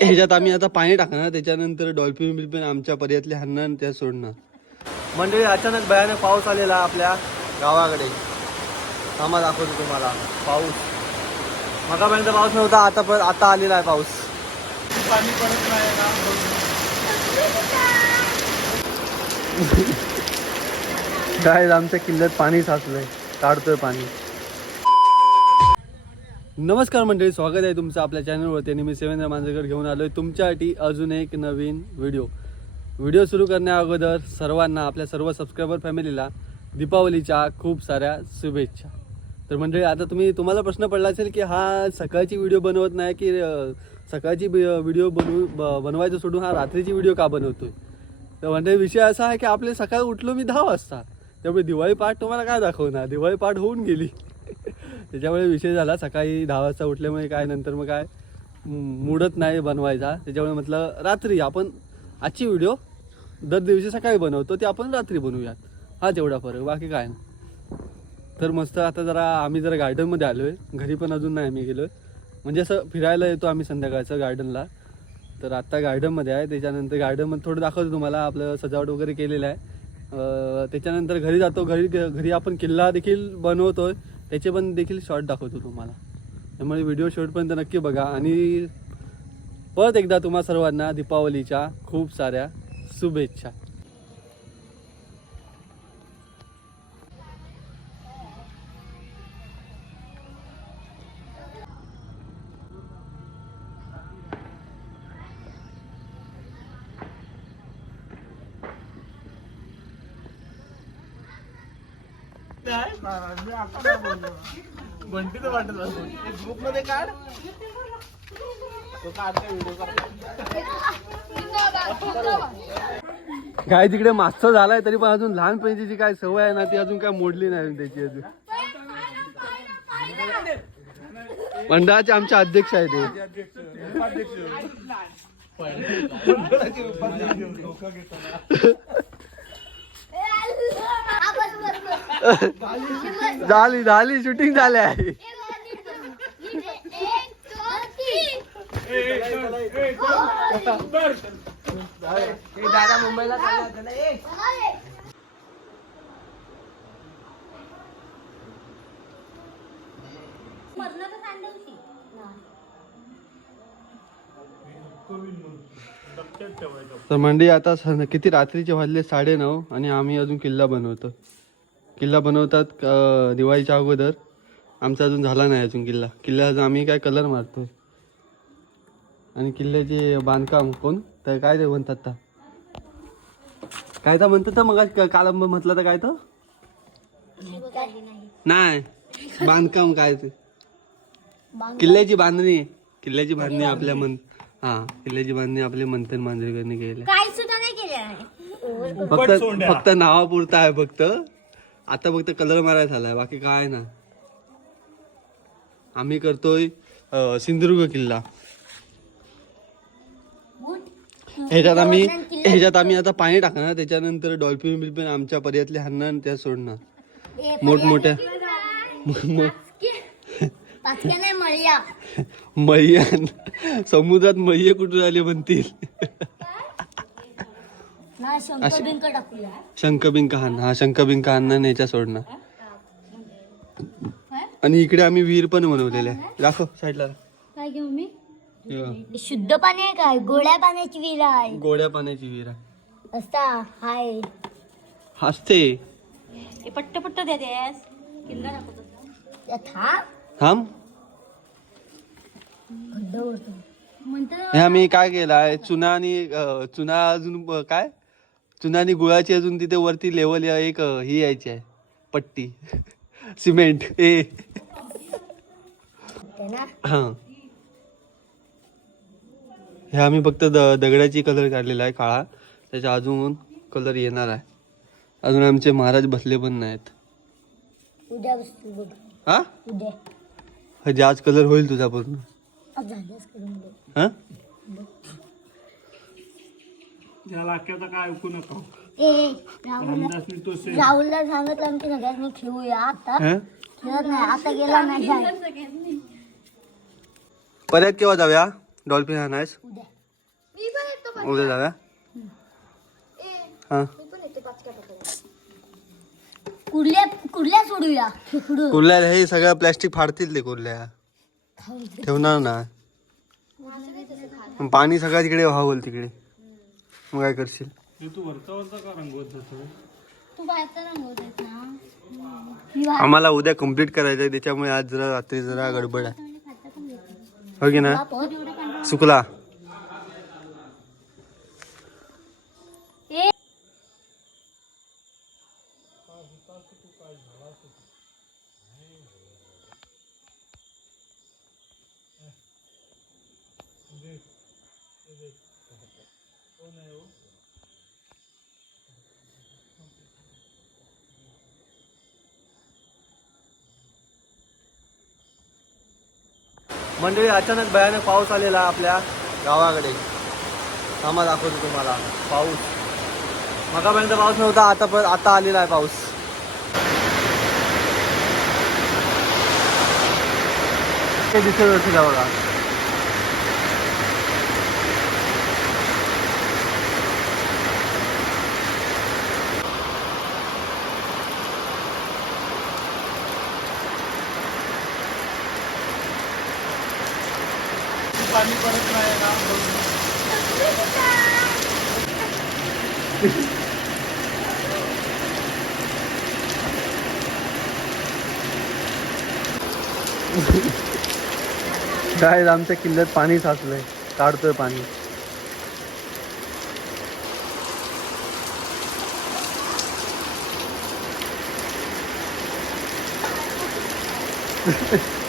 ह्याच्यात आम्ही आता पाणी टाकणार त्याच्यानंतर डॉल्फिन बिल्फिन आमच्या पर्यातले हाणणार आणि त्या सोडणार मंडळी अचानक भयानक पाऊस आलेला आपल्या गावाकडे. थांबा दाखवतो तुम्हाला. पाऊस. मगापर्यंत पाऊस नव्हता आता पण आता आलेला आहे पाऊस. पाणी पडत नाही आमच्या किल्ल्यात पाणी साचलंय. काढतोय पाणी. नमस्कार मंडळी स्वागत आहे तुमचं आपल्या चॅनलवरती आणि मी सेवेंद्र मांजरेकर घेऊन आलो आहे तुमच्यासाठी अजून एक नवीन व्हिडिओ. व्हिडिओ सुरू करण्या अगोदर सर्वांना आपल्या सर्व सबस्क्रायबर फॅमिलीला दीपावलीच्या खूप साऱ्या शुभेच्छा. तर मंडळी आता तुम्ही तुम्हाला प्रश्न पडला असेल की हा सकाळची व्हिडिओ बनवत नाही की सकाळची व्हिडिओ बनवू ब- बनवायचं सोडून हा रात्रीची व्हिडिओ का बनवतोय? तर म्हणजे विषय असा आहे की आपले सकाळी उठलो मी दहा वाजता. त्यामुळे दिवाळी पाठ तुम्हाला काय दाखवणार? दिवाळी पाठ होऊन गेली. त्याच्यामुळे विषय झाला. सकाळी दहा वाजता उठल्यामुळे काय नंतर मग काय मुडत नाही बनवायचा. त्याच्यामुळे म्हटलं रात्री आपण आजची व्हिडिओ दर दिवशी सकाळी बनवतो ते आपण रात्री बनवूयात. हा तेवढा फरक. बाकी काय नाही. तर मस्त आता जरा आम्ही जरा गार्डनमध्ये आलो आहे घरी पण अजून नाही आम्ही गेलो म्हणजे असं फिरायला येतो आम्ही संध्याकाळचं गार्डनला. तर आत्ता गार्डनमध्ये आहे. त्याच्यानंतर गार्डनमध्ये थोडं दाखवतो तुम्हाला. आपलं सजावट वगैरे केलेलं आहे. त्याच्यानंतर घरी जातो. घरी घरी आपण किल्ला देखील बनवतोय. त्याचे पण देखील शॉर्ट दाखवतो तुम्हाला. त्यामुळे व्हिडिओ शेवटपर्यंत नक्की बघा. आणि परत एकदा तुम्हा सर्वांना दीपावलीच्या खूप साऱ्या शुभेच्छा. बंटी तर वाटत ग्रुपमध्ये काढ. काय तिकडे मास्तर झालाय तरी पण अजून लहानपणीची जी काय सवय आहे ना ती अजून काय मोडली नाही त्याची अजून. मंडळाचे आमचे अध्यक्ष आहे ते झाली झाली शूटिंग झाली आहे. दादा मुंबईला ना तर मंडी आता किती रात्रीचे वाजले? साडे नऊ आणि आम्ही अजून किल्ला बनवतो. किल्ला बनवतात दिवाळीच्या अगोदर. आमचा अजून झाला नाही अजून किल्ला. किल्ल्याचा आम्ही काय कलर मारतो आणि किल्ल्याचे बांधकाम कोण? तर काय ते म्हणतात ता? काय तर म्हणतात तर मग आज काल म्हटलं तर काय तर नाही. बांधकाम काय ते? किल्ल्याची बांधणी. किल्ल्याची बांधणी आपल्या मन हा किल्ल्याची बांधणी आपले मंथन मांजरेकरने केलं फक्त फक्त नावापुरता आहे फक्त. आता फक्त कलर मारायचा झालाय बाकी काय ना आम्ही करतोय सिंधुदुर्ग किल्ला. ह्याच्यात आम्ही ह्याच्यात आम्ही आता पाणी टाकणार त्याच्यानंतर डॉल्फिन बिल्फिन आमच्या पर्यातले हाणणार आणि त्या सोडणार. मोठमोठ्या मळ्या. मय्या समुद्रात मय्ये कुठून आले म्हणतील? शंकर बिंक टाकूया. हाण हा शंखबिंक हाणणार आणि याच्या सोडणार आणि इकडे आम्ही विहीर पण बनवलेले आहे. दाखव साईडला. काय घेऊ मी? हे. शुद्ध पाणी आहे काय? गोड्या पाण्याची विहीर आहे. गोड्या पाण्याची विहीर आहे. असता हाय. हसते. हे पट्ट पट्ट द्या द्यास किल्ला दाखवतो थांब. थांब. खड्ड म्हणतात हे आम्ही काय केलं आहे चुना आणि अं, चुना अजून अं, काय? चुना आणि गुळाची अजून तिथे वरती लेवल एक ही यायची आहे. पट्टी. सिमेंट. ए. हा. हे आम्ही फक्त द दगडाची कलर काढलेला आहे काळा. त्याच्या अजून कलर येणार आहे. अजून आमचे महाराज बसले पण नाहीत. हा? उद्या. आज कलर होईल तुझा पूर्ण हा? या लाक्याचा काय ऐकू नका. ए राहुल रामदासनी तो से राहुलला सांगितलं आमची सगळ्यांनी खेळूया आता. हा? खेळत नाही आता गेला नाही परत केव्हा जाऊया? डॉल्फिन आणायस? उद्या. मी उद्या जाऊया? ए हा. मी पण येतो पाचक्या पकडायला कुर्ल्या कुर्ल्या सोडूया खेकडू कुर्ल्या हे सगळं प्लॅस्टिक फाडतील ते कुर्ल्या. ठेवणार ना. पाणी सगळं तिकडे व्हावल तिकडे. मग काय करशील? तू वरचा वरचा का रंगवत जातो तू बाहेरचा रंगवत ना मी बाहेर आम्हाला उद्या कंप्लीट करायचं आहे त्याच्यामुळे आज जरा रात्री जरा गडबड आहे. खाता पण घेते. हो की ना? बाप, एवढं कंटाळा. चुकला ए! मंडळी अचानक भयानक पाऊस आलेला आपल्या गावाकडे. आम्हा दाखवतो तुम्हाला. पाऊस. मगापर्यंत पाऊस नव्हता आता पण आता आलेला आहे पाऊस. ते दिसत असेल बघा. पाणी परत नाही ना काय आमच्या किल्ल्यात पाणी साचलंय. काढतोय पाणी.